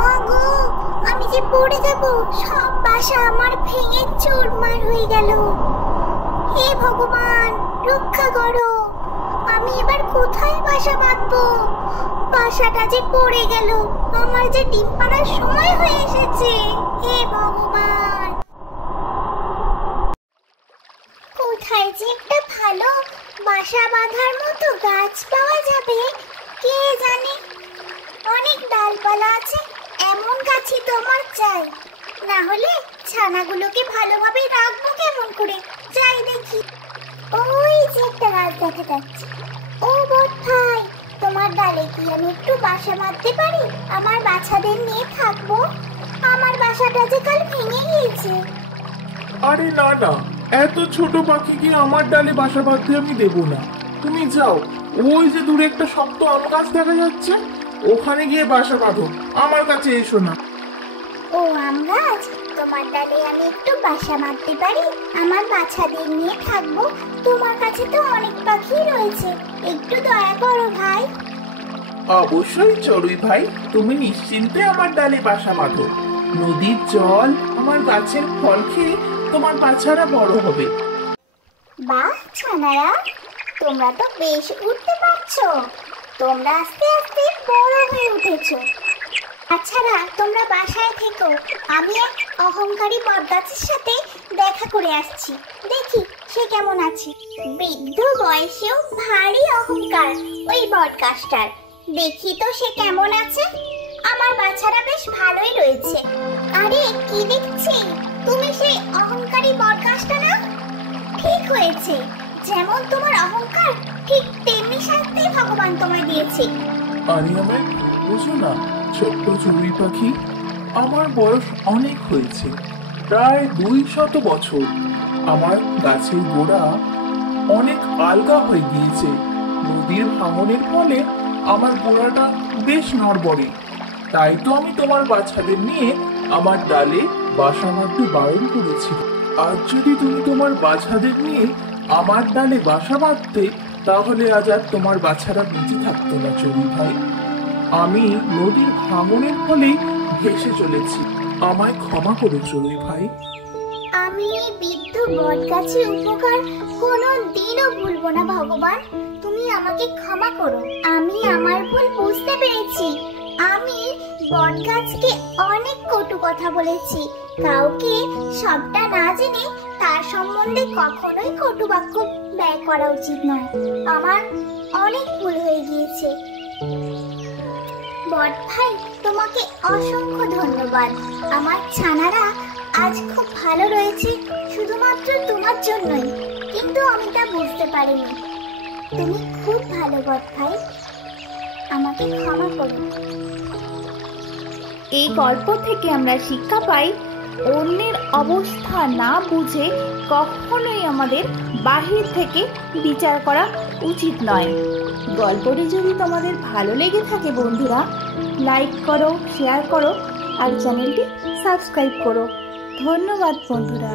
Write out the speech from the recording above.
মা গো, আমি যে পড়ে যাব, সব বাসা আমার ভেঙে চুরমার হয়ে গেল। হে ভগবান, রক্ষা করো। আমি এবার কোথায় বাসা বাঁধবো? বাসাটা যে পড়ে গেল, আমার যে ডিম পাড়ার সময় হয়ে এসেছে। হে ভগবান, কোথায় যে একটা ভালো বাসা বাঁধার মতো গাছ পাওয়া যাবে কে জানে। অনেক ডালপালা আছে, এমন গাছই তো আমার চাই, না হলে ছানাগুলোকে ভালোভাবে রাখবো কেমন করে। যাই দেখি। ওই যে একটা গাছ দেখা যাচ্ছে। ও বট ভাই, তোমার ডালে কি আমি একটু বাসা বাঁধতে পারি? আমার বাচ্চাদের নিয়ে থাকবো। আমার বাসাটা যে কাল ভেঙে গিয়েছে। আরে না না, এত ছোট পাখিকে আমার ডালে বাসা বাঁধতে আমি দেব না। তুমি যাও, ওই যে দূরে একটা শক্ত আম গাছ দেখা যাচ্ছে, ওখানে গিয়ে বাসা বাঁধো, আমার কাছে এসো না। ও আম গাছ, তোমার ডালে আমি একটু বাসা বাঁধতে পারি? আমার বাচ্চাদের নিয়ে থাকবো। তোমার কাছে তো অনেক পাখি রয়েছে, একটু দয়া করো ভাই। অবশ্যই চড়ুই ভাই, তুমি নিশ্চিন্তে আমার ডালে বাসা বাঁধো। নদীর জল, আমার গাছের ফল খেয়ে তোমার বাচ্চারা বড় হবে। বাহ ছানারা, তোমরা তো বেশ উঠতে পারছো। তোমরা আস্তে আস্তে বড় হয়ে উঠেছো। আচ্ছারা, তোমরা বাসায় থেকো, আমি এক অহংকারী বটগাছের সাথে দেখা করে আসছি। দেখি সে কেমন আছে। বৃদ্ধ বয়সেও ভারী অহংকার ওই বটগাছটার। দেখি তো সে কেমন আছে। আমার বাচ্চারা বেশ ভালোই রয়েছে। আরে কি দেখছি, তুমি সেই অহংকারী বটগাছটা না? ঠিক হয়েছে, যেমন তোমার অহংকার ঠিক তেমনি শাস্তি ভগবান তোমায় দিয়েছে। আরে আমায় বুঝো না ছোট্ট চড়ুই পাখি, আমার বয়স অনেক হয়েছে, প্রায় 200 বছর। আমার গাছের গোড়া অনেক আলগা হয়ে গিয়েছে। নদীর ভাঙনের ফলে আমার গোড়াটা বেশ নড়বড়ে। তাই তো আমি তোমার বাচ্চাদের নিয়ে আমার ডালে বাসা বাঁধতে বারণ করেছি। আর যদি তুমি তোমার বাচ্চাদের নিয়ে আমার ডালে বাসা বাঁধতে, তাহলে আজ আর তোমার বাচ্চারা বেঁচে থাকতো না চড়ুই ভাই। আমি নদীর ভাঙনের ফলেই ভেসে চলেছি, আমায় ক্ষমা করো চড়ুই ভাই। আমি এই বৃদ্ধ বটগাছের উপকার কোনো দিনও ভুলবো না ভগবান। তুমি আমাকে ক্ষমা করো। আমি আমার ভুল বুঝতে পেরেছি। আমি বটগাছকে অনেক কটু কথা বলেছি। কাউকে সবটা না জেনে তার সম্বন্ধে কখনোই কটু বাক্য ব্যয় করা উচিত নয়। আমার অনেক ভুল হয়ে গিয়েছে। বট ভাই, তোমাকে অসংখ্য ধন্যবাদ। আমার ছানারা আজ খুব ভালো রয়েছে শুধুমাত্র তোমার জন্যই, কিন্তু আমি তা বুঝতে পারিনি। তুমি খুব ভালো বট ভাই, আমাকে ক্ষমা করো। এই গল্প থেকে আমরা শিক্ষা পাই, অন্যের অবস্থা না বুঝে কখনোই আমাদের বাহির থেকে বিচার করা উচিত নয়। গল্পটি যদি তোমাদের ভালো লেগে থাকে বন্ধুরা, লাইক করো, শেয়ার করো আর চ্যানেলটি সাবস্ক্রাইব করো। ধন্যবাদ বন্ধুরা।